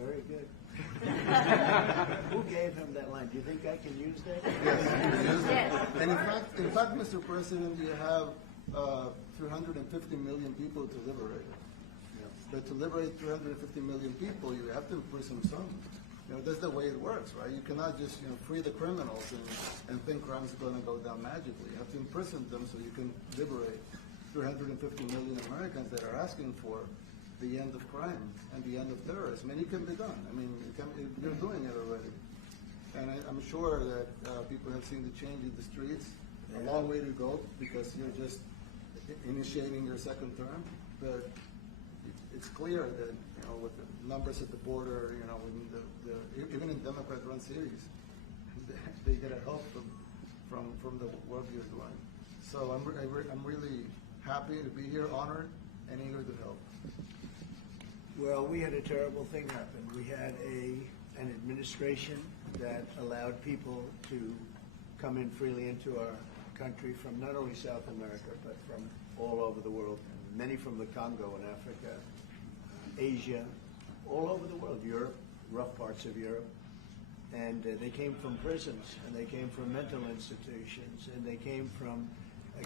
Very good. Who gave him that line? Do you think I can use that? Yes. And in fact, Mr. President, you have 350 million people to liberate. But to liberate 350 million people, you have to imprison some. That's the way it works, right? You cannot just free the criminals and think crime's going to go down magically. You have to imprison them so you can liberate 350 million Americans that are asking for the end of crime and the end of terrorism. And it can be done. I mean, you're doing it already. And I'm sure that people have seen the change in the streets. A long way to go because you're just initiating your second term. But it's clear that with the numbers at the border, even in Democrat-run cities, they get a help from the work you're doing. So I'm really happy to be here, honored, and eager to help. Well, we had a terrible thing happen. We had an administration that allowed people to come in freely into our country from not only South America, but from all over the world, many from the Congo in Africa, Asia, all over the world, Europe, rough parts of Europe. And they came from prisons, and they came from mental institutions, and they came from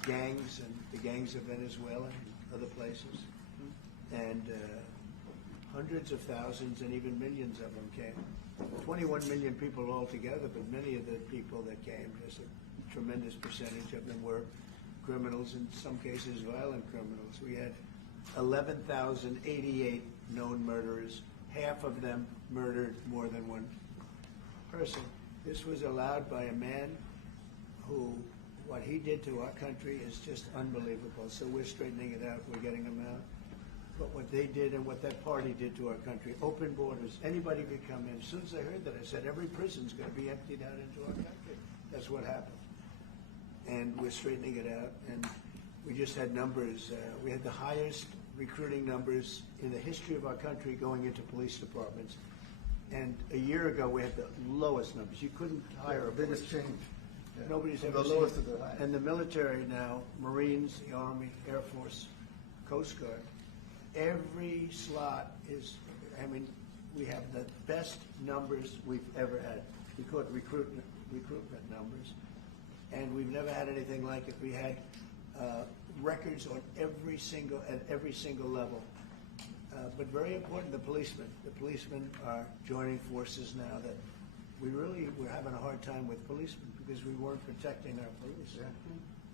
gangs, and the gangs of Venezuela and other places. And hundreds of thousands and even millions of them came. 21 million people altogether, but many of the people that came, just a tremendous percentage of them were criminals, in some cases violent criminals. We had 11,088 known murderers. Half of them murdered more than one person. This was allowed by a man who, what he did to our country is just unbelievable. So we're straightening it out. We're getting them out. But what they did and what that party did to our country, open borders, anybody could come in. As soon as I heard that, I said, every prison's going to be emptied out into our country. That's what happened. And we're straightening it out. And we just had numbers. We had the highest recruiting numbers in the history of our country going into police departments. And a year ago, we had the lowest numbers. You couldn't hire a biggest change. Yeah. Nobody's ever the seen lowest of the highest. And the military now, Marines, the Army, Air Force, Coast Guard, every slot is, I mean, we have the best numbers we've ever had. We call it recruitment numbers. And we've never had anything like it. We had records on at every single level. But very important, the policemen. The policemen are joining forces now that we're having a hard time with policemen because we weren't protecting our police. Yeah.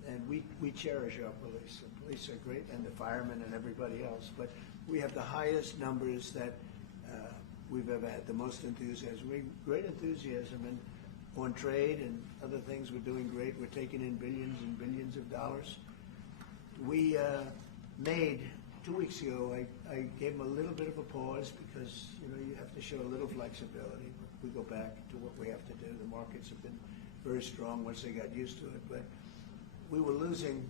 And we cherish our police. The police are great, and the firemen and everybody else. But we have the highest numbers that we've ever had, the most enthusiasm. Great enthusiasm on trade and other things. We're doing great. We're taking in billions and billions of dollars. We made, 2 weeks ago, I gave them a little bit of a pause because, you have to show a little flexibility. We go back to what we have to do. The markets have been very strong once they got used to it. But we were losing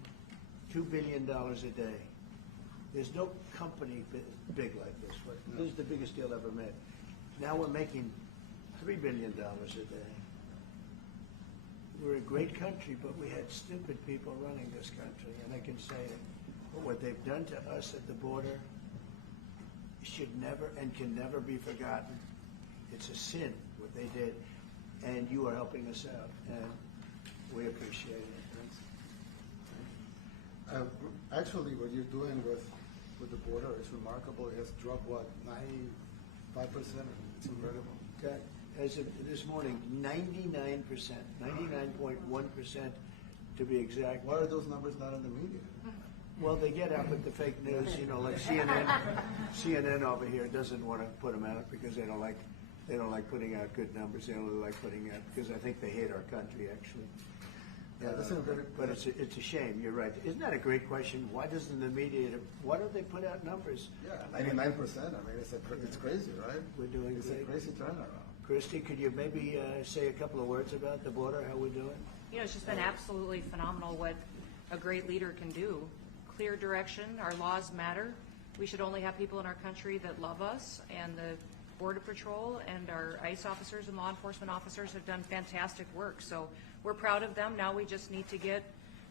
$2 billion a day. There's no company big like this. This is the biggest deal ever made. Now we're making $3 billion a day. We're a great country, but we had stupid people running this country, and I can say it. But what they've done to us at the border should never and can never be forgotten. It's a sin, what they did, and you are helping us out, and we appreciate it. Actually, what you're doing with the border is remarkable. It has dropped, 95%? It's incredible. Okay. As of this morning, 99%, 99.1% to be exact. Why are those numbers not in the media? Well, they get out with the fake news, like CNN over here doesn't want to put them out because they don't like putting out good numbers. They only like putting out because I think they hate our country, actually. Yeah, but it's a shame. You're right. Isn't that a great question? Why doesn't the media? Why don't they put out numbers? Yeah, 99%. I mean, it's crazy, right? We're doing it's great. A crazy turnaround. Christy, could you maybe say a couple of words about the border? How we're doing? It's just been absolutely phenomenal what a great leader can do. Clear direction. Our laws matter. We should only have people in our country that love us, and the Border Patrol and our ICE officers and law enforcement officers have done fantastic work. So we're proud of them. Now we just need to get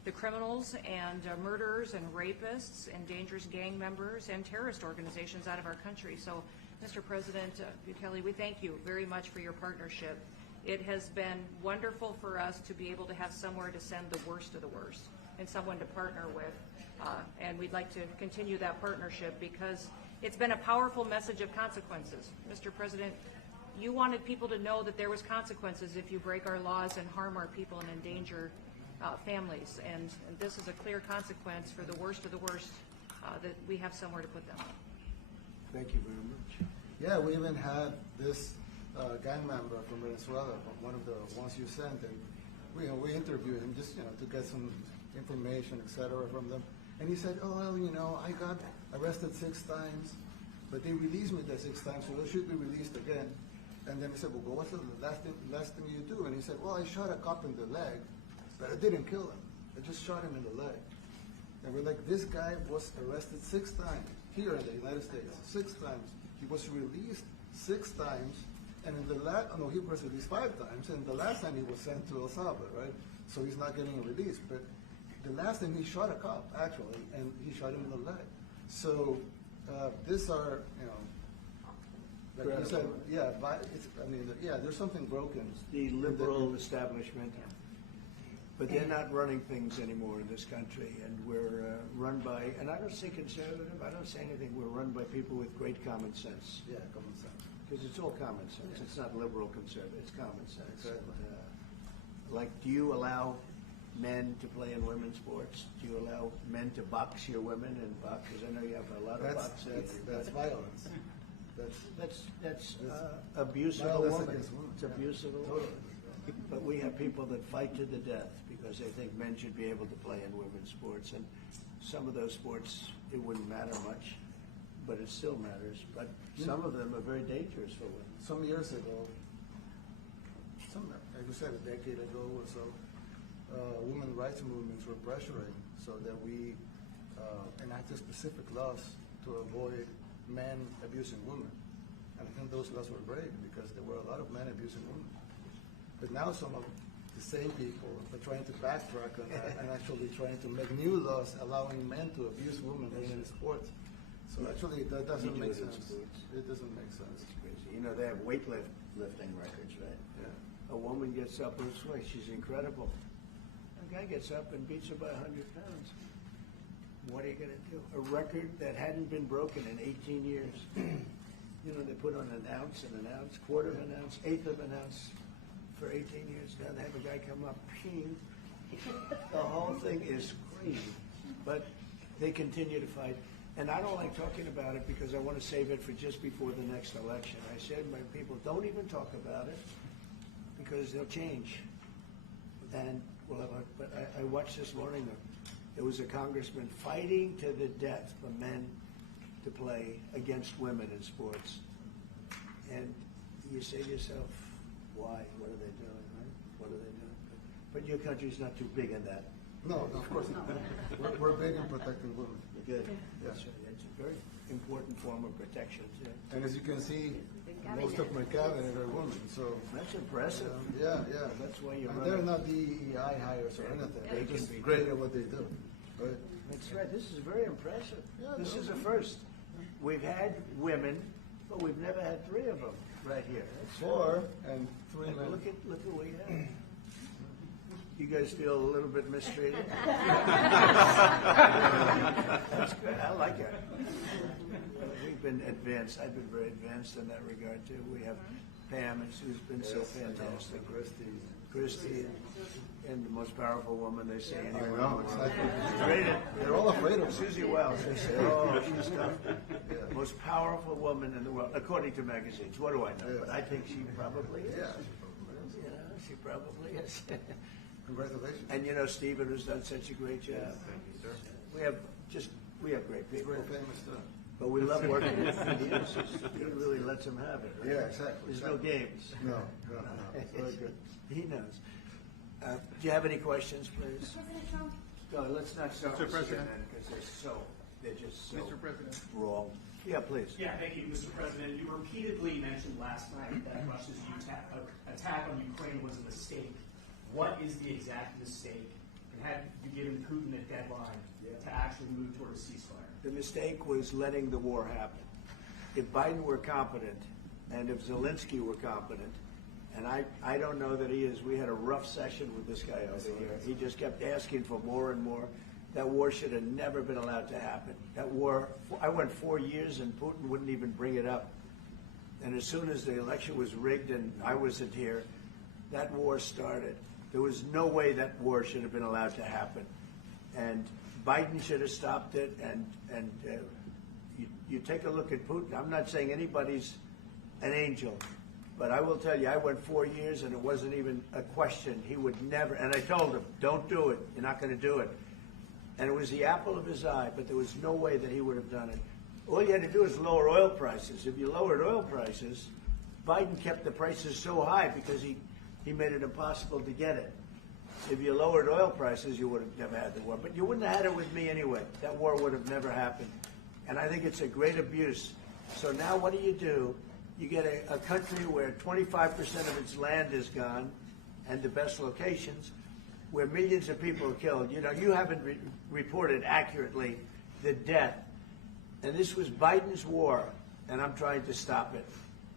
the criminals and murderers and rapists and dangerous gang members and terrorist organizations out of our country. So Mr. President Bukele, we thank you very much for your partnership. It has been wonderful for us to be able to have somewhere to send the worst of the worst and someone to partner with. And we'd like to continue that partnership because it's been a powerful message of consequences. Mr. President, you wanted people to know that there was consequences if you break our laws and harm our people and endanger families. And this is a clear consequence for the worst of the worst that we have somewhere to put them. Thank you very much. Yeah, we even had this gang member from Venezuela, one of the ones you sent, and we interviewed him just to get some information, etc., from them. And he said, "Oh well, I got arrested 6 times, but they released me the 6 times, so I should be released again." And then he said, "Well, what's the last thing you do?" And he said, "Well, I shot a cop in the leg, but I didn't kill him. I just shot him in the leg." And we're like, this guy was arrested 6 times here in the United States, 6 times. He was released 6 times, and in the he was released 5 times, and the last time he was sent to El Salvador, right? So he's not getting released. But the last time he shot a cop, actually, and he shot him in the leg. So these are, like you said, there's something broken. The liberal establishment, but they're not running things anymore in this country, and we're run by, and I don't say conservative, I don't say anything, we're run by people with great common sense. Yeah, common sense. Because it's all common sense. It's not liberal conservative, it's common sense. Exactly. Like, do you allow men to play in women's sports? Do you allow men to box your women and box? Because I know you have a lot of boxing. That's violence. That's abuse of a violence woman. against women. It's abuse of a woman. But we have people that fight to the death because they think men should be able to play in women's sports. And some of those sports, it wouldn't matter much, but it still matters. But some of them are very dangerous for women. Some years ago, like you said, a decade ago or so, women rights movements were pressuring so that we enacted specific laws to avoid men abusing women. And I think those laws were great because there were a lot of men abusing women. But now some of the same people are trying to backtrack on that and actually trying to make new laws allowing men to abuse women in sports. So actually that doesn't make sense. It doesn't make sense. It's crazy. They have weightlifting records, right? Yeah. A woman gets up and swings. She's incredible. A guy gets up and beats her by 100 pounds. What are you going to do? A record that hadn't been broken in 18 years. They put on an ounce, quarter of an ounce, eighth of an ounce for 18 years. Now they have a guy come up, ping. The whole thing is crazy. But they continue to fight. And I don't like talking about it because I want to save it for just before the next election. I said to my people, don't even talk about it because they'll change. And but I watched this morning, there was a congressman fighting to the death for men to play against women in sports. And you say to yourself, why? What are they doing, right? What are they doing? But your country's not too big in that. No, of course not. We're big in protecting women. Good. Yeah. That's right. It's a very important form of protection, too. And as you can see, most of my cabinet are women, so. That's impressive. Yeah. That's why you're And running. they're not DEI hires or anything. They They're can just be great at what they do. Right? That's right. This is very impressive. Yeah, This no. is a first. We've had women, but we've never had 3 of them right here. That's 4 and 3 And men. look at what we have. You guys feel a little bit mistreated? That's good. I like it. We've been advanced. I've been very advanced in that regard too. We have Pam, who's been so fantastic. Christy, and the most powerful woman they say I anywhere. know, exactly. They're all afraid of her. Susie Wells. They say, oh, she's tough. Most powerful woman in the world, according to magazines. What do I know? Yeah. But I think she probably is. Yeah. She probably is. Congratulations. And Stephen, who's done such a great job. Thank you, sir. We have great people. Very famous too. But we love working with him. He really lets them have it. Right? Yeah, exactly. There's no games. No. Very good. He knows. Do you have any questions, please? President Trump? No, let's not start Mr. with President. CNN because they're just so Mr. President. wrong. Yeah, please. Yeah, thank you, Mr. President. You repeatedly mentioned last night that Russia's attack on Ukraine was a mistake. What is the exact mistake? And have you given Putin a deadline to actually move toward a ceasefire? The mistake was letting the war happen. if Biden were competent, and if Zelensky were competent, and I don't know that he is. We had a rough session with this guy over here. He just kept asking for more and more. That war should have never been allowed to happen. That war, I went 4 years and Putin wouldn't even bring it up. And as soon as the election was rigged and I wasn't here, that war started. There was no way that war should have been allowed to happen. And Biden should have stopped it. And you take a look at Putin. I'm not saying anybody's an angel. But I will tell you, I went 4 years and it wasn't even a question. He would never, and I told him, don't do it. You're not going to do it. And it was the apple of his eye, but there was no way that he would have done it. All you had to do is lower oil prices. If you lowered oil prices, Biden kept the prices so high because he made it impossible to get it. If you lowered oil prices, you would have never had the war. But you wouldn't have had it with me anyway. That war would have never happened. And I think it's a great abuse. So now what do? You get a country where 25% of its land is gone, and the best locations, where millions of people are killed. You know, you haven't reported accurately the death. And this was Biden's war, and I'm trying to stop it.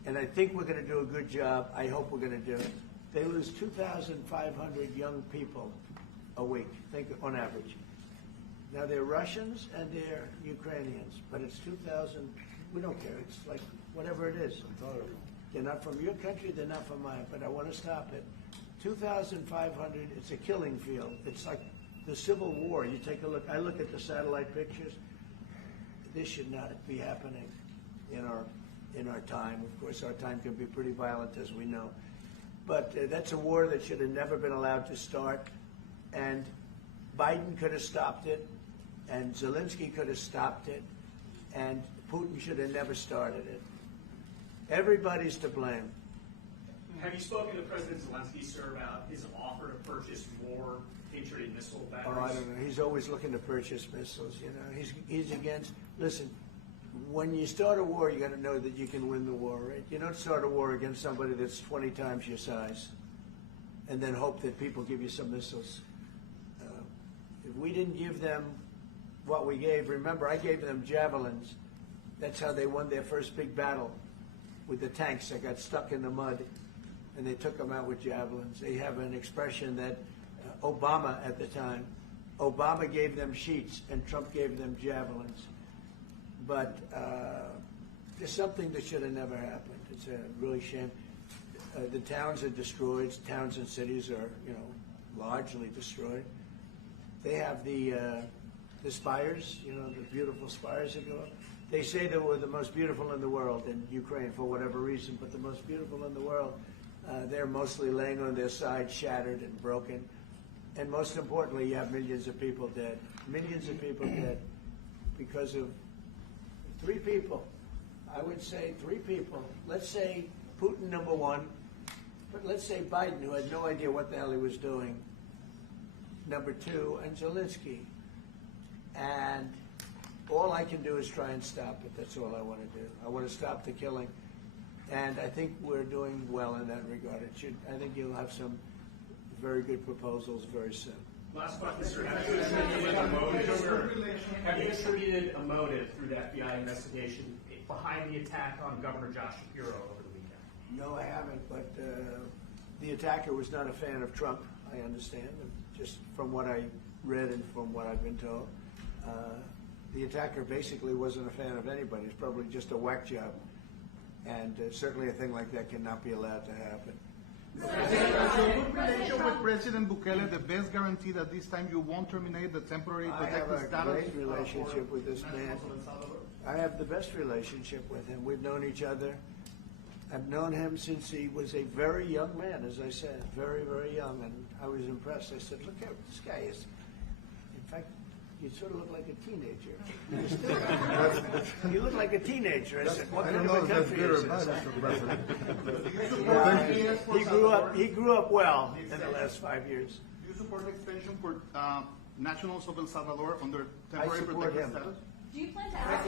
And I think we're going to do a good job. I hope we're going to do it. They lose 2,500 young people a week, think on average. Now, they're Russians and they're Ukrainians, but it's 2,000. We don't care. It's like whatever it is. They're not from your country, they're not from mine, but I want to stop it. 2,500, it's a killing field. It's like the Civil War. You take a look, I look at the satellite pictures. This should not be happening in our time. Of course, our time can be pretty violent, as we know. But that's a war that should have never been allowed to start. And Biden could have stopped it, and Zelensky could have stopped it, and Putin should have never started it. Everybody's to blame. Have you spoken to President Zelensky, sir, about his offer to purchase more Patriot missile batteries? Oh, I don't know. He's always looking to purchase missiles. You know, he's against. Listen, when you start a war, you got to know that you can win the war, right? You don't start a war against somebody that's 20 times your size, and then hope that people give you some missiles. If we didn't give them what we gave, remember, I gave them javelins. That's how they won their first big battle with the tanks that got stuck in the mud, and they took them out with javelins. They have an expression that Obama at the time, Obama gave them sheets and Trump gave them javelins. But there's something that should have never happened. It's a really shame. The towns are destroyed. Towns and cities are, you know, largely destroyed. They have the spires, you know, the beautiful spires that go up. They say they were the most beautiful in the world in Ukraine for whatever reason, but the most beautiful in the world, they're mostly laying on their side, shattered and broken. And most importantly, you have millions of people dead. Millions of people dead because of 3 people. I would say 3 people. Let's say Putin, number 1, but let's say Biden, who had no idea what the hell he was doing, number 2, and Zelensky. And all I can do is try and stop it. That's all I want to do. I want to stop the killing. And I think we're doing well in that regard. I think you'll have some very good proposals very soon. Last question, sir. Have you attributed a motive through the FBI investigation behind the attack on Governor Josh Shapiro over the weekend? No, I haven't, but the attacker was not a fan of Trump, I understand, just from what I read and from what I've been told. The attacker basically wasn't a fan of anybody. It's probably just a whack job. And certainly a thing like that cannot be allowed to happen. Good relation with President Bukele, the best guarantee that this time you won't terminate the temporary protected status? I have a great relationship with this man. I have the best relationship with him. We've known each other. I've known him since he was a very young man, as I said, very, very young, and I was impressed. I said, look how this guy is. In fact, you sort of look like a teenager. You look like a teenager. I said, what kind of a country is this? He grew up well in the last 5 years. Do you support the extension for nationals of El Salvador under I temporary support protected him. status? Do you plan to ask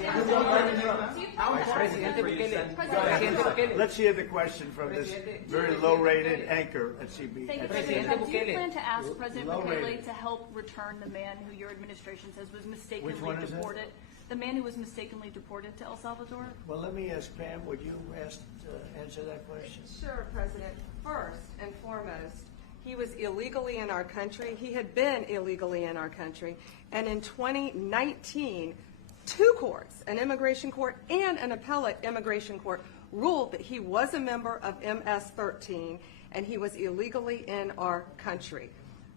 Let's hear the question from this very low-rated anchor at CB. Thank you, President. Do you plan to ask President Bukele to help return the man who your administration says was mistakenly Which one is that? deported? The man who was mistakenly deported to El Salvador? Well, let me ask Pam, would you answer that question? Sure, President. First and foremost, he was illegally in our country. He had been illegally in our country. And in 2019, two courts, an immigration court and an appellate immigration court, ruled that he was a member of MS-13 and he was illegally in our country.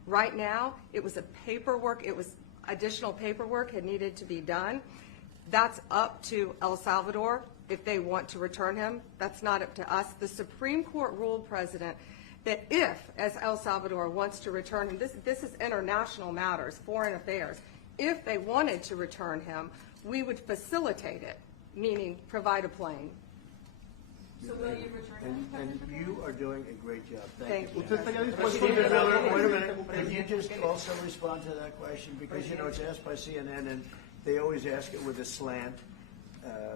Right now, it was additional paperwork had needed to be done. That's up to El Salvador if they want to return him. That's not up to us. The Supreme Court ruled, President, that if, as El Salvador wants to return him, this is international matters, foreign affairs, if they wanted to return him, we would facilitate it, meaning provide a plane. So will you return him? And you are doing a great job. Thank you. ¿Usted estaría But dispuesto Stephen a Miller, wait a minute, can you just also respond to that question? Because, you know, it's asked by CNN, and they always ask it with a slant,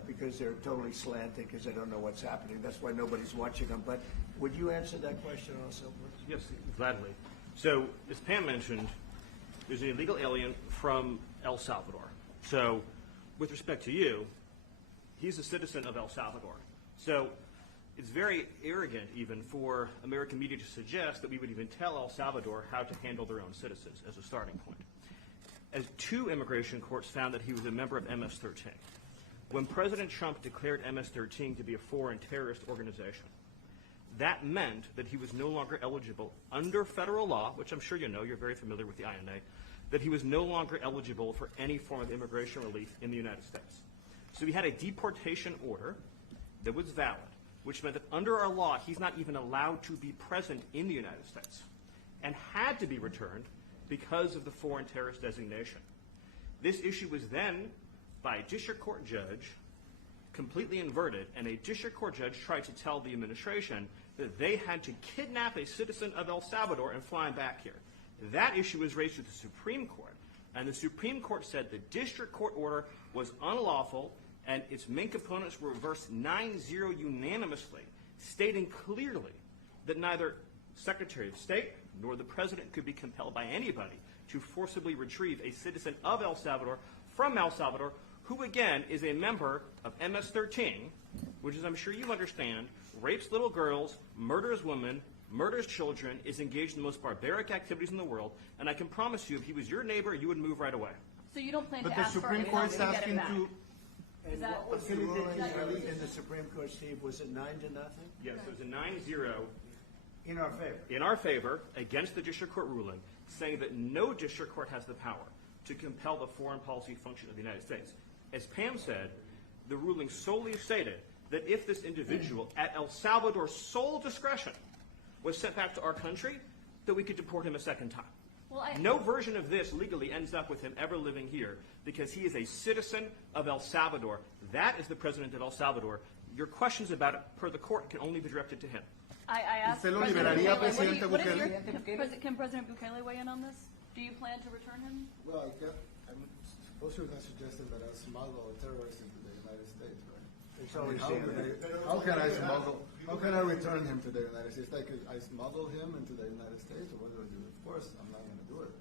because they're totally slanted, because they don't know what's happening. That's why nobody's watching them. But would you answer that question also, please? Yes, gladly. So, as Pam mentioned, there's an illegal alien from El Salvador. So, with respect to you, he's a citizen of El Salvador. So, it's very arrogant even for American media to suggest that we would even tell El Salvador how to handle their own citizens as a starting point. As two immigration courts found that he was a member of MS-13. When President Trump declared MS-13 to be a foreign terrorist organization, that meant that he was no longer eligible under federal law, which I'm sure you know, you're very familiar with the INA, that he was no longer eligible for any form of immigration relief in the United States. So he had a deportation order that was valid, which meant that under our law, he's not even allowed to be present in the United States and had to be returned because of the foreign terrorist designation. This issue was then, by a district court judge, completely inverted, and a district court judge tried to tell the administration that they had to kidnap a citizen of El Salvador and fly him back here. That issue was raised to the Supreme Court, and the Supreme Court said the district court order was unlawful, and its main components were reversed 9-0 unanimously, stating clearly that neither Secretary of State nor the President could be compelled by anybody to forcibly retrieve a citizen of El Salvador from El Salvador, who again is a member of MS-13, which, as I'm sure you understand, rapes little girls, murders women, murders children, is engaged in the most barbaric activities in the world, and I can promise you, if he was your neighbor, you would move right away. So you don't plan But to the ask for Supreme a Court's penalty to get him asking back? to. And that- what was the ruling in the Supreme Court, Steve? Was it 9-0? Yes, it was a 9-0 In our favor. in our favor against the district court ruling, saying that no district court has the power to compel the foreign policy function of the United States. As Pam said, the ruling solely stated that if this individual, at El Salvador's sole discretion, was sent back to our country, that we could deport him a second time. Well, No version of this legally ends up with him ever living here because he is a citizen of El Salvador. That is the president of El Salvador. Your questions about it, per the court, can only be directed to him. I asked ¿Usted lo President liberaría, Bukele, Presidente what is Bukele? can President Bukele weigh in on this? Do you plan to return him? Well, I'm suppose you're not suggesting that I smuggle a terrorist into the United States, right? It's always How can I smuggle? How can I return him to the United States? Like I smuggle him into the United States, or what do I do? Of course, I'm not going to do it.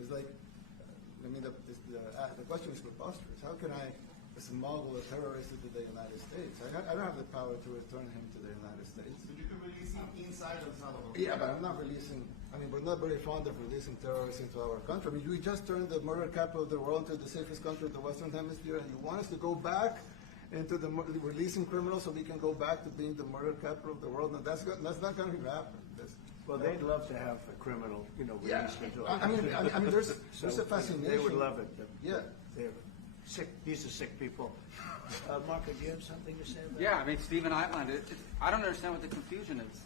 It's like, I mean, the question is preposterous. How can I smuggle a terrorist into the United States? I don't have the power to return him to the United States. But you can release him inside El Salvador. Yeah, but I'm not releasing. I mean, we're not very fond of releasing terrorists into our country. I mean, we just turned the murder capital of the world into the safest country of the Western Hemisphere, and you want us to go back into the releasing criminals so we can go back to being the murder capital of the world? No, that's not going to happen. Well, they'd love to have a criminal, released into our I mean, there's So a fascination. They would love it. But Yeah. They're sick. These are sick people. Marco, do you have something to say about Yeah, I mean, Stephen outlined it. I don't understand what the confusion is.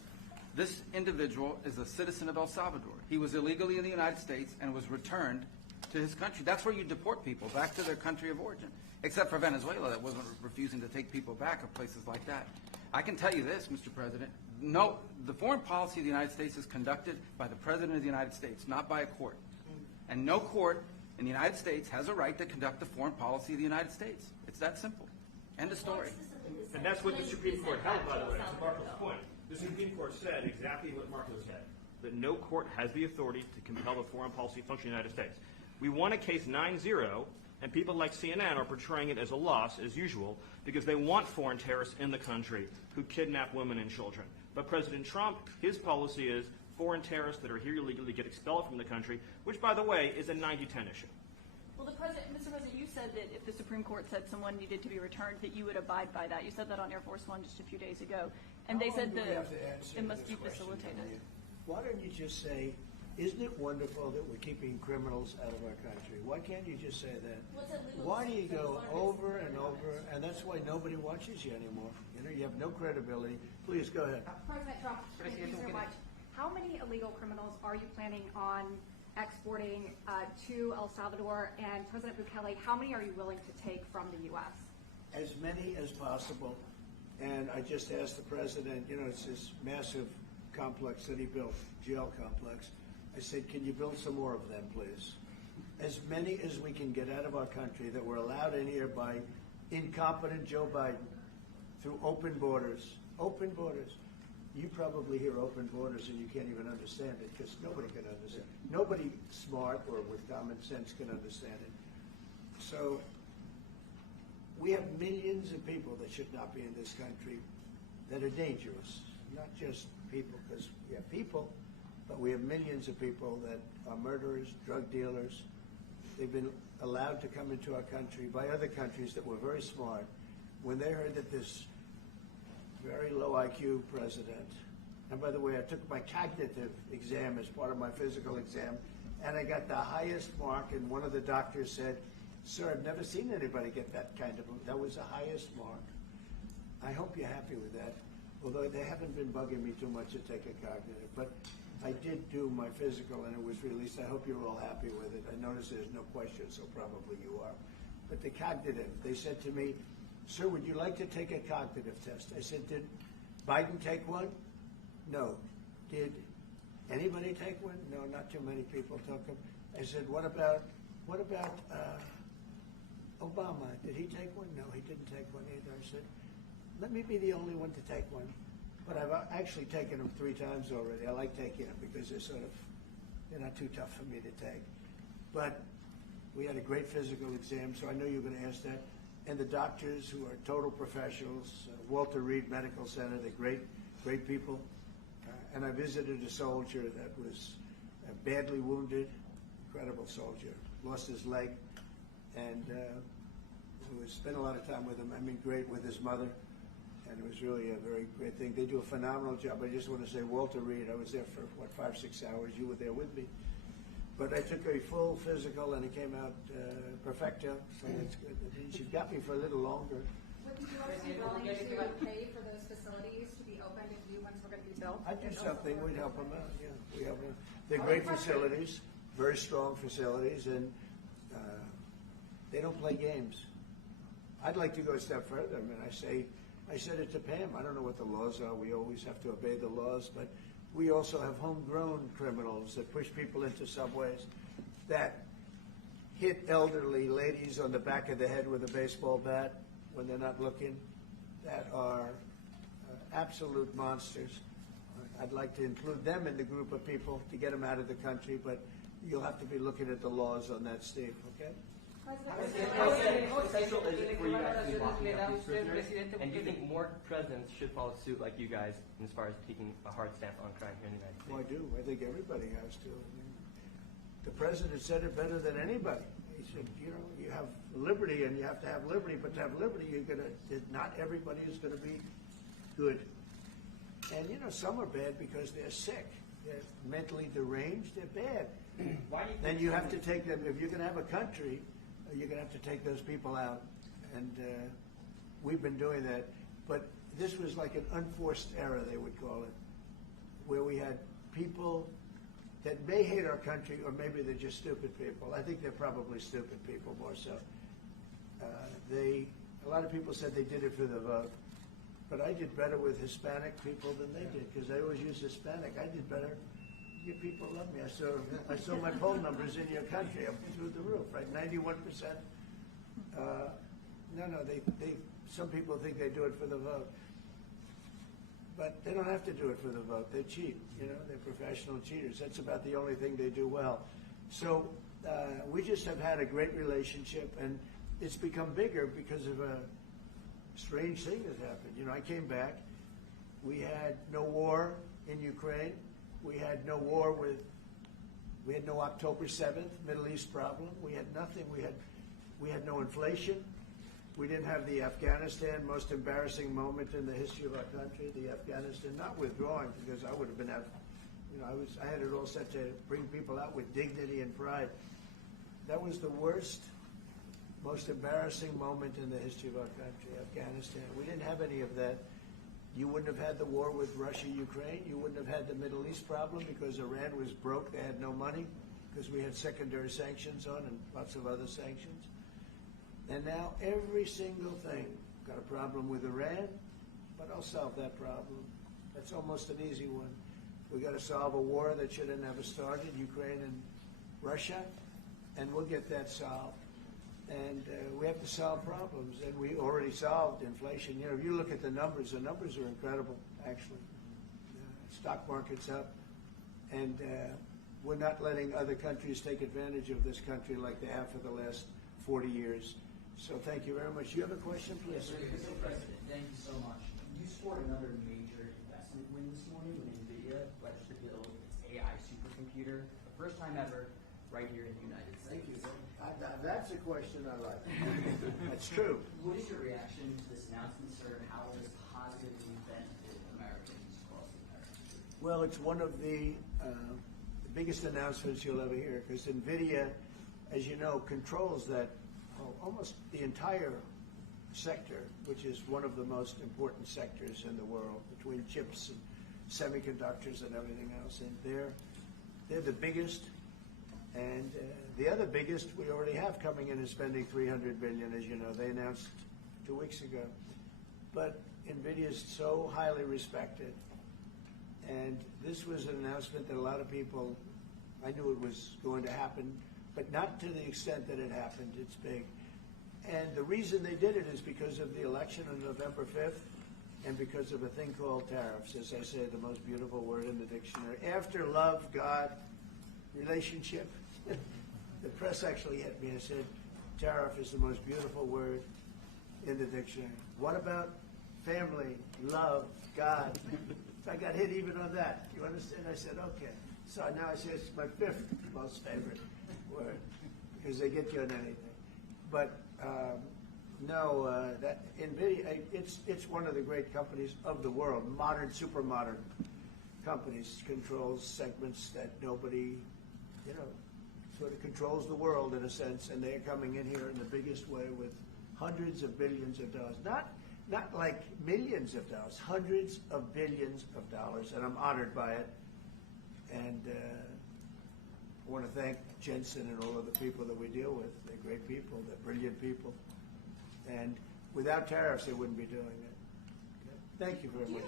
This individual is a citizen of El Salvador. He was illegally in the United States and was returned to his country. That's where you deport people, back to their country of origin. Except for Venezuela, that wasn't refusing to take people back, or places like that. I can tell you this, Mr. President. No, the foreign policy of the United States is conducted by the President of the United States, not by a court. And no court in the United States has a right to conduct the foreign policy of the United States. It's that simple. End of story. And that's what the Supreme Court held, by the way, to Marco's point. The Supreme Court said exactly what Marco said, that no court has the authority to compel the foreign policy function of the United States. We won a case 9-0 And people like CNN are portraying it as a loss, as usual, because they want foreign terrorists in the country who kidnap women and children. But President Trump, his policy is foreign terrorists that are here illegally get expelled from the country, which, by the way, is a 90-10 issue. Well, Mr. President, you said that if the Supreme Court said someone needed to be returned, that you would abide by that. You said that on Air Force One just a few days ago. And they said that it must be facilitated. Why don't you just say, isn't it wonderful that we're keeping criminals out of our country? Why can't you just say that? Why do you go over and over, and that's why nobody watches you anymore. You know, you have no credibility. Please, go ahead. President Trump, thank you so much. How many illegal criminals are you planning on exporting to El Salvador? And President Bukele, how many are you willing to take from the U.S.? As many as possible. And I just asked the president, you know, it's this massive complex that he built, jail complex. I said, can you build some more of them, please? As many as we can get out of our country that were allowed in here by incompetent Joe Biden through open borders. Open borders. You probably hear open borders and you can't even understand it because nobody can understand it. Nobody smart or with common sense can understand it. So we have millions of people that should not be in this country that are dangerous. Not just people, because we have people, but we have millions of people that are murderers, drug dealers. They've been allowed to come into our country by other countries that were very smart. When they heard that this very low IQ president, and by the way, I took my cognitive exam as part of my physical exam, and I got the highest mark, and one of the doctors said, sir, I've never seen anybody get that kind of, that was the highest mark. I hope you're happy with that, although they haven't been bugging me too much to take a cognitive, but I did do my physical and it was released. I hope you're all happy with it. I notice there's no question, so probably you are. But the cognitive, they said to me, sir, would you like to take a cognitive test? I said, did Biden take one? No. Did anybody take one? No, not too many people took them. I said, what about Obama? Did he take one? No, he didn't take one either. I said, let me be the only one to take one. But I've actually taken them 3 times already. I like taking them because they're not too tough for me to take. But we had a great physical exam, so I know you're going to ask that. And the doctors who are total professionals, Walter Reed Medical Center, they're great people. And I visited a soldier that was badly wounded, incredible soldier, lost his leg, and spent a lot of time with him. I mean, great with his mother, and it was really a very great thing. They do a phenomenal job. I just want to say, Walter Reed, I was there for, 5-6 hours. You were there with me. But I took a full physical, and it came out perfecto, so it's good. She got me for a little longer. Would the U.S. be willing to pay for those facilities to be opened if new ones were going to be built? I'd do something. We'd help them out. Yeah, we help them. They're great facilities, very strong facilities, and they don't play games. I'd like to go a step further. I mean, I said it to Pam. I don't know what the laws are. We always have to obey the laws, but we also have homegrown criminals that push people into subways, that hit elderly ladies on the back of the head with a baseball bat when they're not looking, that are absolute monsters. I'd like to include them in the group of people to get them out of the country, but you'll have to be looking at the laws on that, Steve, okay? How essential is it for you guys to be locking up these prisoners? And do you think more presidents should follow suit like you guys as far as taking a hard stance on crime here in the United States? Well, I do. I think everybody has to. I mean, the president said it better than anybody. He said, you know, you have liberty and you have to have liberty, but to have liberty, not everybody is going to be good. And, you know, some are bad because they're sick. They're mentally deranged. They're bad. Why do you Then you have to take them. If you're going to have a country, you're going to have to take those people out. And we've been doing that. But this was like an unforced error, they would call it, where we had people that may hate our country, or maybe they're just stupid people. I think they're probably stupid people more so. A lot of people said they did it for the vote. But I did better with Hispanic people than they did, because I always use Hispanic. I did better. You people love me. I saw my poll numbers in your country up through the roof, right? 91%. Some people think they do it for the vote. But they don't have to do it for the vote. They cheat, you know, they're professional cheaters. That's about the only thing they do well. So We just have had a great relationship, and it's become bigger because of a strange thing that happened. You know, I came back. We had no war in Ukraine. We had no war we had no October 7th Middle East problem. We had nothing. We had no inflation. We didn't have the Afghanistan most embarrassing moment in the history of our country. The Afghanistan not withdrawing, because I would have been out. You know, I had it all set to bring people out with dignity and pride. That was the worst, most embarrassing moment in the history of our country, Afghanistan. We didn't have any of that. You wouldn't have had the war with Russia, Ukraine. You wouldn't have had the Middle East problem because Iran was broke. They had no money because we had secondary sanctions on and lots of other sanctions. And now every single thing, got a problem with Iran, but I'll solve that problem. That's almost an easy one. We got to solve a war that should have never started, Ukraine and Russia, and we'll get that solved. And we have to solve problems, and we already solved inflation. You know, if you look at the numbers are incredible, actually. Stock market's up, and we're not letting other countries take advantage of this country like they have for the last 40 years. So thank you very much. You have a question, please? Yes, Mr. President, thank you so much. You scored another major investment win this morning when NVIDIA pledged to build its AI supercomputer, the first time ever, right here in the United States. Thank you. That's a question I like. That's true. What is your reaction to this announcement, sir, and how will this positively benefit Americans across the American? Well, it's one of the biggest announcements you'll ever hear, because NVIDIA, as you know, controls that almost the entire sector, which is one of the most important sectors in the world, between chips and semiconductors and everything else. And they're the biggest. And the other biggest we already have coming in is spending $300 billion, as you know. They announced 2 weeks ago. But NVIDIA is so highly respected. And this was an announcement that a lot of people, I knew it was going to happen, but not to the extent that it happened. It's big. And the reason they did it is because of the election on November 5th and because of a thing called tariffs. As I say, the most beautiful word in the dictionary. After love, God, relationship. The press actually hit me and said, tariff is the most beautiful word in the dictionary. What about family, love, God? I got hit even on that. You understand? I said, okay. So now I say it's my fifth most favorite word because they get you on anything. But that NVIDIA, it's one of the great companies of the world. Modern, super modern companies, controls segments that nobody, sort of controls the world in a sense, and they're coming in here in the biggest way with hundreds of billions of dollars. Not like millions of dollars, hundreds of billions of dollars, and I'm honored by it. And I want to thank Jensen and all of the people that we deal with. They're great people, they're brilliant people. And without tariffs, they wouldn't be doing it. Thank you very much.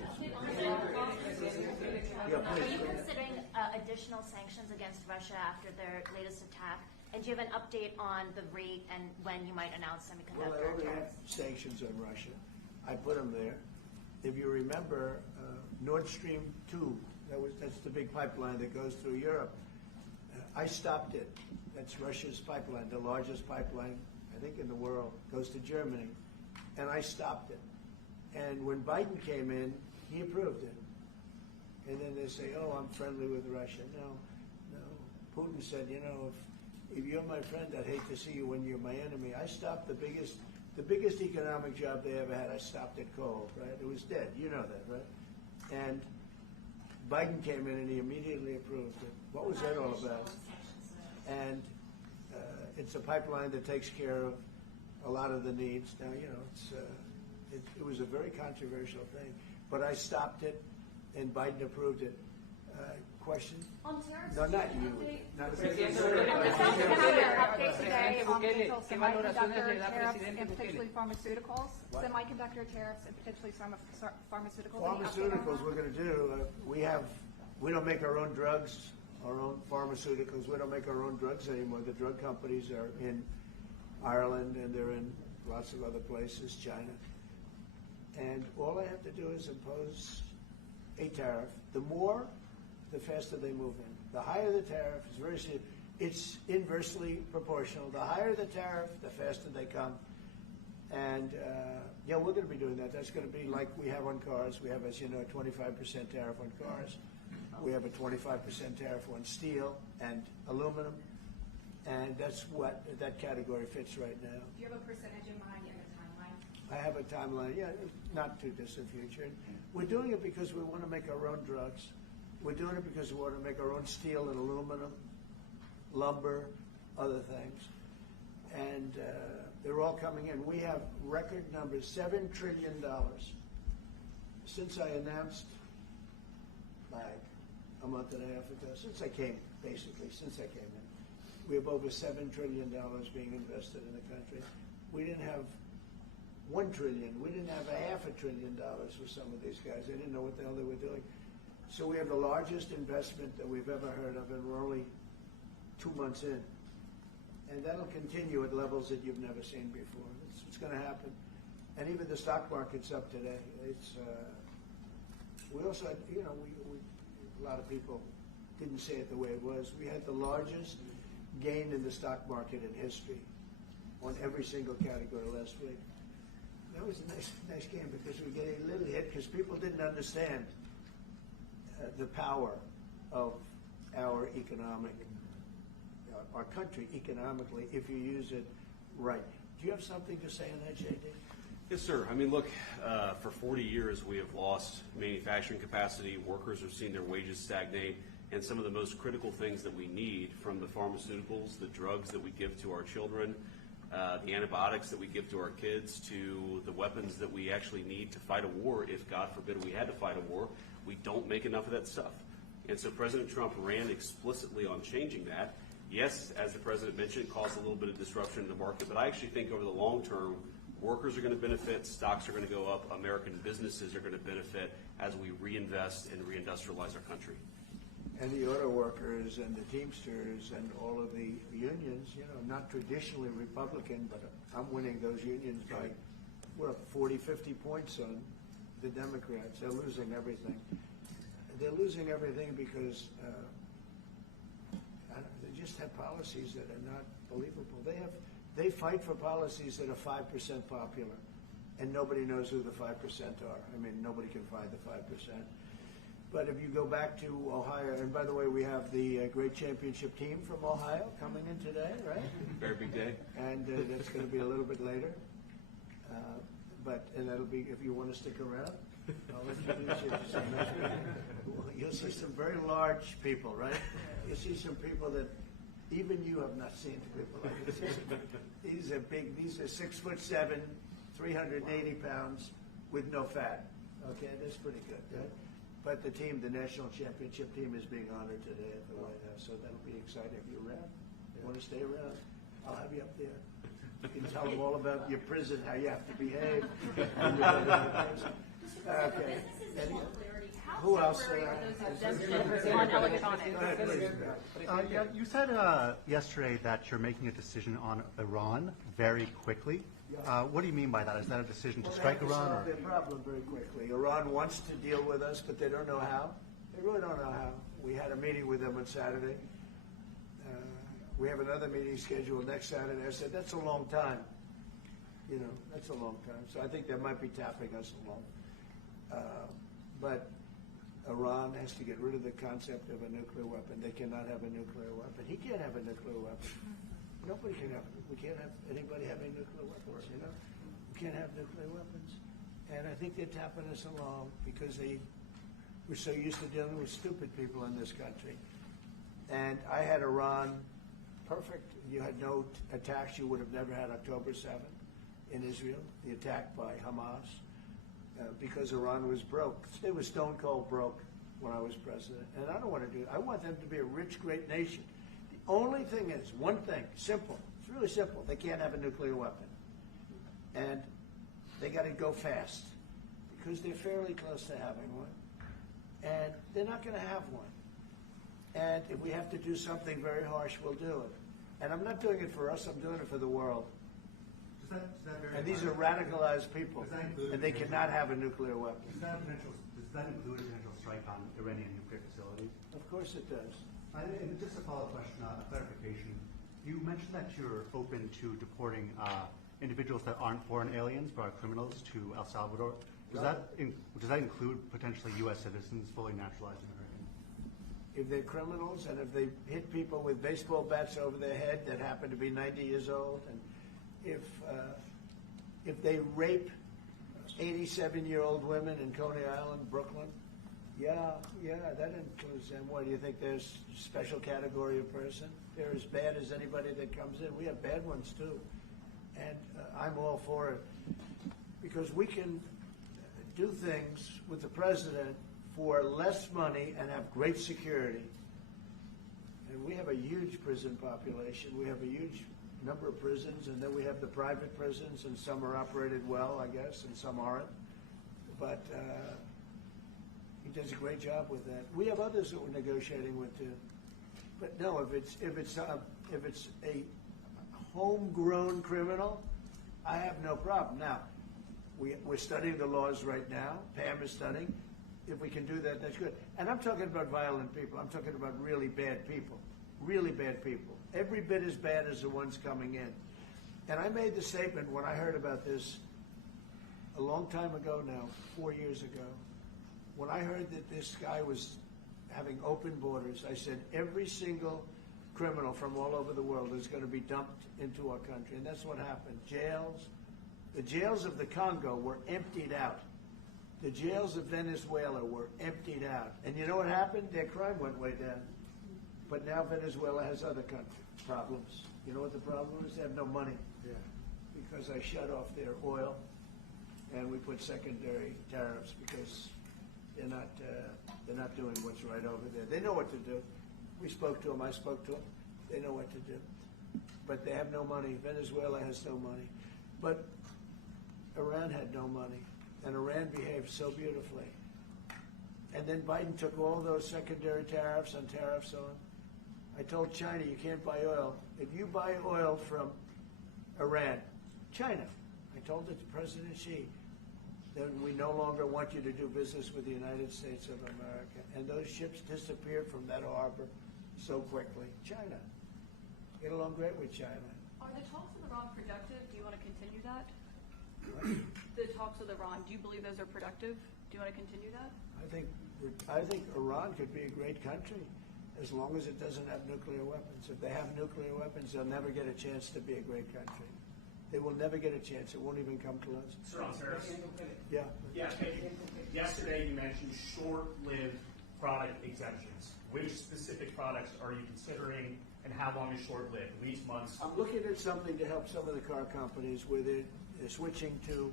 Are you considering additional sanctions against Russia after their latest attack? And do you have an update on the rate and when you might announce Well, I semiconductor already have tariffs? sanctions on Russia. I put them there. If you remember, Nord Stream 2, that's the big pipeline that goes through Europe. I stopped it. That's Russia's pipeline, the largest pipeline, I think, in the world, goes to Germany. And I stopped it. And when Biden came in, he approved it. And then they say, oh, I'm friendly with Russia. No. Putin said, if you're my friend, I'd hate to see you when you're my enemy. I stopped the biggest economic job they ever had. I stopped it cold, right? It was dead. You know that, right? And Biden came in and he immediately approved it. What was that all about? And it's a pipeline that takes care of a lot of the needs. Now, it was a very controversial thing, but I stopped it, and Biden approved it. Question? On tariffs? No, not you. Not Update today on potential semiconductor tariffs and potentially pharmaceuticals. What? Semiconductor tariffs and potentially pharmaceuticals. Pharmaceuticals we're going to do. We don't make our own drugs, our own pharmaceuticals. We don't make our own drugs anymore. The drug companies are in Ireland and they're in lots of other places, China. And all I have to do is impose a tariff. The more, the faster they move in. The higher the tariff is very serious. it's inversely proportional. The higher the tariff, the faster they come. And, yeah, we're going to be doing that. That's going to be like we have on cars. We have, as you know, a 25% tariff on cars. We have a 25% tariff on steel and aluminum. And that's what that category fits right now. Do you have a percentage in mind and a timeline? I have a timeline, yeah, not too distant future. We're doing it because we want to make our own drugs. We're doing it because we want to make our own steel and aluminum, lumber, other things. And they're all coming in. We have record numbers, $7 trillion. Since I announced, like a month and a half ago, since I came in, we have over $7 trillion being invested in the country. We didn't have $1 trillion. We didn't have $500 billion for some of these guys. They didn't know what the hell they were doing. So we have the largest investment that we've ever heard of, and we're only 2 months in. And that'll continue at levels that you've never seen before. It's going to happen. And even the stock market's up today. It's we also had, you know, a lot of people didn't say it the way it was. We had the largest gain in the stock market in history on every single category last week. That was a nice game because we get a little hit because people didn't understand the power of our economic, our country economically if you use it right. Do you have something to say on that, JD? Yes, sir. I mean, look, for 40 years we have lost manufacturing capacity. Workers have seen their wages stagnate. And some of the most critical things that we need, from the pharmaceuticals, the drugs that we give to our children, the antibiotics that we give to our kids, to the weapons that we actually need to fight a war, if God forbid we had to fight a war, we don't make enough of that stuff. And so President Trump ran explicitly on changing that. Yes, as the President mentioned, it caused a little bit of disruption in the market, but I actually think over the long term, workers are going to benefit, stocks are going to go up, American businesses are going to benefit as we reinvest and reindustrialize our country. And the auto workers and the Teamsters and all of the unions, you know, not traditionally Republican, but I'm winning those unions by, we're up 40, 50 points on the Democrats. They're losing everything. They're losing everything because they just have policies that are not believable. They fight for policies that are 5% popular, and nobody knows who the 5% are. I mean, nobody can find the 5%. But if you go back to Ohio, and by the way, we have the great championship team from Ohio coming in today, right? Very big day. And that's going to be a little bit later. And that'll be, if you want to stick around, I'll introduce you to some nice people. You'll see some very large people, right? You'll see some people that even you have not seen people like this. These are big, these are 6'7", 380 pounds with no fat. Okay, that's pretty good, right? But the team, the national championship team, is being honored today at the White House, so that'll be exciting. If you're around, you want to stay around, I'll have you up there. You can tell them all about your prison, how you have to behave. Okay. Who else? On electronics. Yeah, you said yesterday that you're making a decision on Iran very quickly. What do you mean by that? Is that a decision to strike Iran? Solve their problem very quickly. Iran wants to deal with us, but they don't know how. They really don't know how. We had a meeting with them on Saturday. We have another meeting scheduled next Saturday. I said, that's a long time. You know, that's a long time. So I think they might be tapping us along. But Iran has to get rid of the concept of a nuclear weapon. They cannot have a nuclear weapon. He can't have a nuclear weapon. Nobody can have it. We can't have anybody having nuclear weapons, you know? We can't have nuclear weapons. And I think they're tapping us along because we're so used to dealing with stupid people in this country. And I had Iran perfect. You had no attacks. You would have never had October 7th in Israel, the attack by Hamas, because Iran was broke. They were stone cold broke when I was president. And I don't want to do it. I want them to be a rich, great nation. The only thing is, one thing, simple. It's really simple. They can't have a nuclear weapon. And they got to go fast because they're fairly close to having one. And they're not going to have one. And if we have to do something very harsh, we'll do it. And I'm not doing it for us. I'm doing it for the world. Does that And these are radicalized people, and they cannot have a nuclear weapon. Does does that include a potential strike on Iranian nuclear facilities? Of course it does. And just a follow-up question, a clarification. You mentioned that you're open to deporting individuals that aren't foreign aliens but are criminals to El Salvador. Does that include potentially U.S. citizens fully naturalized American? If they're criminals and if they hit people with baseball bats over their head that happen to be 90 years old, and if they rape 87-year-old women in Coney Island, Brooklyn, yeah, that includes them. What, do you think there's a special category of person? They're as bad as anybody that comes in. We have bad ones too. And I'm all for it because we can do things with the president for less money and have great security. And we have a huge prison population. We have a huge number of prisons, and then we have the private prisons, and some are operated well, I guess, and some aren't. But he does a great job with that. We have others that we're negotiating with too. But no, if it's a homegrown criminal, I have no problem. Now, we're studying the laws right now. Pam is studying. If we can do that, that's good. And I'm talking about violent people. I'm talking about really bad people. Really bad people. Every bit as bad as the ones coming in. And I made the statement when I heard about this a long time ago now, 4 years ago. When I heard that this guy was having open borders, I said every single criminal from all over the world is going to be dumped into our country. And that's what happened. The jails of the Congo were emptied out. The jails of Venezuela were emptied out. And you know what happened? Their crime went way down. But now Venezuela has other problems. You know what the problem is? They have no money. Yeah. Because I shut off their oil, and we put secondary tariffs because they're not doing what's right over there. They know what to do. We spoke to them. I spoke to them. They know what to do. But they have no money. Venezuela has no money. But Iran had no money. And Iran behaved so beautifully. And then Biden took all those secondary tariffs and tariffs on. I told China, you can't buy oil. If you buy oil from Iran, China, I told it to President Xi, then we no longer want you to do business with the United States of America. And those ships disappeared from that harbor so quickly. China. Get along great with China. Are the talks with Iran productive? Do you want to continue that? The talks with Iran, do you believe those are productive? Do you want to continue that? I think Iran could be a great country as long as it doesn't have nuclear weapons. If they have nuclear weapons, they'll never get a chance to be a great country. They will never get a chance. It won't even come close. Sir, on tariffs. Yeah. Yeah. Yesterday you mentioned short-lived product exemptions. Which specific products are you considering, and how long is short-lived? Weeks, months? I'm looking at something to help some of the car companies where they're switching to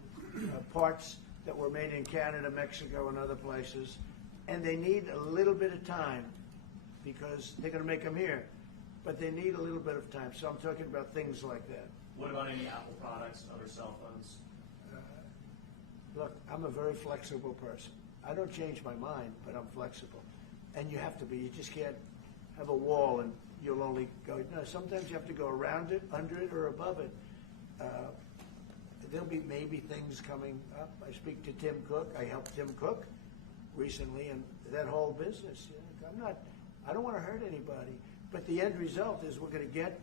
parts that were made in Canada, Mexico, and other places, and they need a little bit of time because they're going to make them here, but they need a little bit of time. So I'm talking about things like that. What about any Apple products, other cell phones? Look, I'm a very flexible person. I don't change my mind, but I'm flexible. And you have to be. You just can't have a wall and you'll only go. No, sometimes you have to go around it, under it, or above it. There'll be maybe things coming up. I speak to Tim Cook. I helped Tim Cook recently, and that whole business. I don't want to hurt anybody, but the end result is we're going to get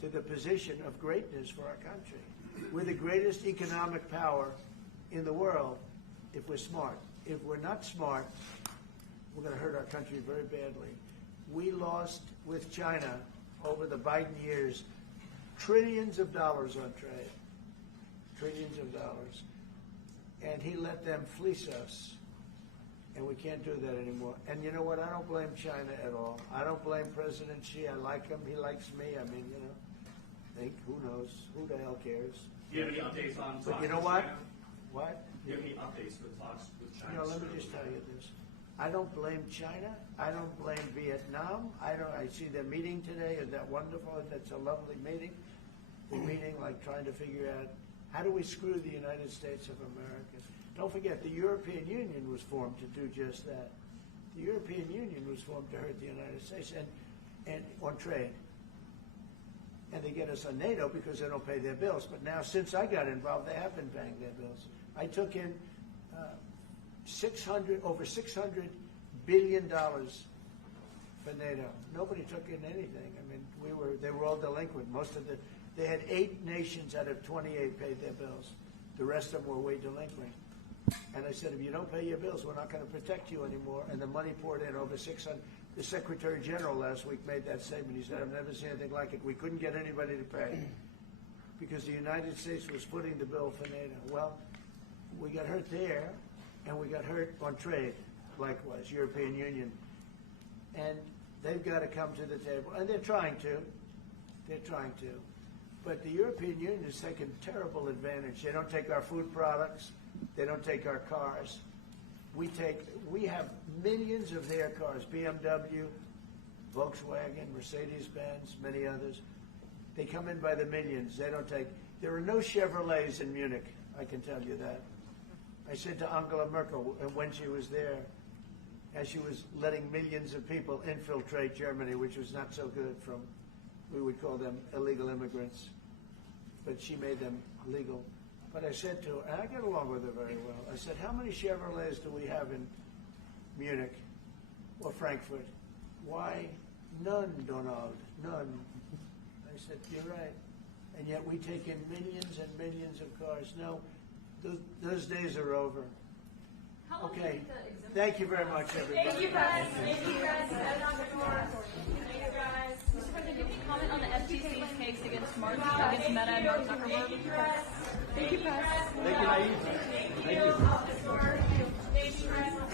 to the position of greatness for our country. We're the greatest economic power in the world if we're smart. If we're not smart, we're going to hurt our country very badly. We lost with China over the Biden years trillions of dollars on trade. Trillions of dollars. And he let them fleece us. And we can't do that anymore. And you know what? I don't blame China at all. I don't blame President Xi. I like him. He likes me. I mean, who knows? Who the hell cares? Do you have any updates on talks? But you know with what? China? What? Do you have any updates for the talks with China? Let me just tell you this. I don't blame China. I don't blame Vietnam. I see their meeting today. Is that wonderful? That's a lovely meeting. They're meeting, trying to figure out how do we screw the United States of America. Don't forget, the European Union was formed to do just that. The European Union was formed to hurt the United States and on trade. And they get us on NATO because they don't pay their bills. But now, since I got involved, they have been paying their bills. I took in over $600 billion for NATO. Nobody took in anything. I mean, they were all delinquent. They had 8 nations out of 28 paid their bills. The rest of them were way delinquent. And I said, if you don't pay your bills, we're not going to protect you anymore. And the money poured in over 600. The Secretary General last week made that statement. He said, I've never seen anything like it. We couldn't get anybody to pay because the United States was footing the bill for NATO. Well, we got hurt there, and we got hurt on trade, likewise, European Union. And they've got to come to the table. And they're trying to. They're trying to. But the European Union has taken terrible advantage. They don't take our food products. They don't take our cars. We have millions of their cars, BMW, Volkswagen, Mercedes-Benz, many others. They come in by the millions. They don't take, there are no Chevrolets in Munich, I can tell you that. I said to Angela Merkel when she was there, as she was letting millions of people infiltrate Germany, which was not so good from, we would call them illegal immigrants, but she made them legal. But I said to her, and I get along with her very well, I said, how many Chevrolets do we have in Munich or Frankfurt? Why, none, Donald, none. I said, you're right. And yet we take in millions and millions of cars. No, those days are over. Okay. Thank you very much, everybody. Thank you, guys. Thank you, guys. Thank you, guys. Mr. President, can you comment on the FTC's case against Meta and Mark Zuckerberg? Thank you, press. Thank you, Nayib. Thank you.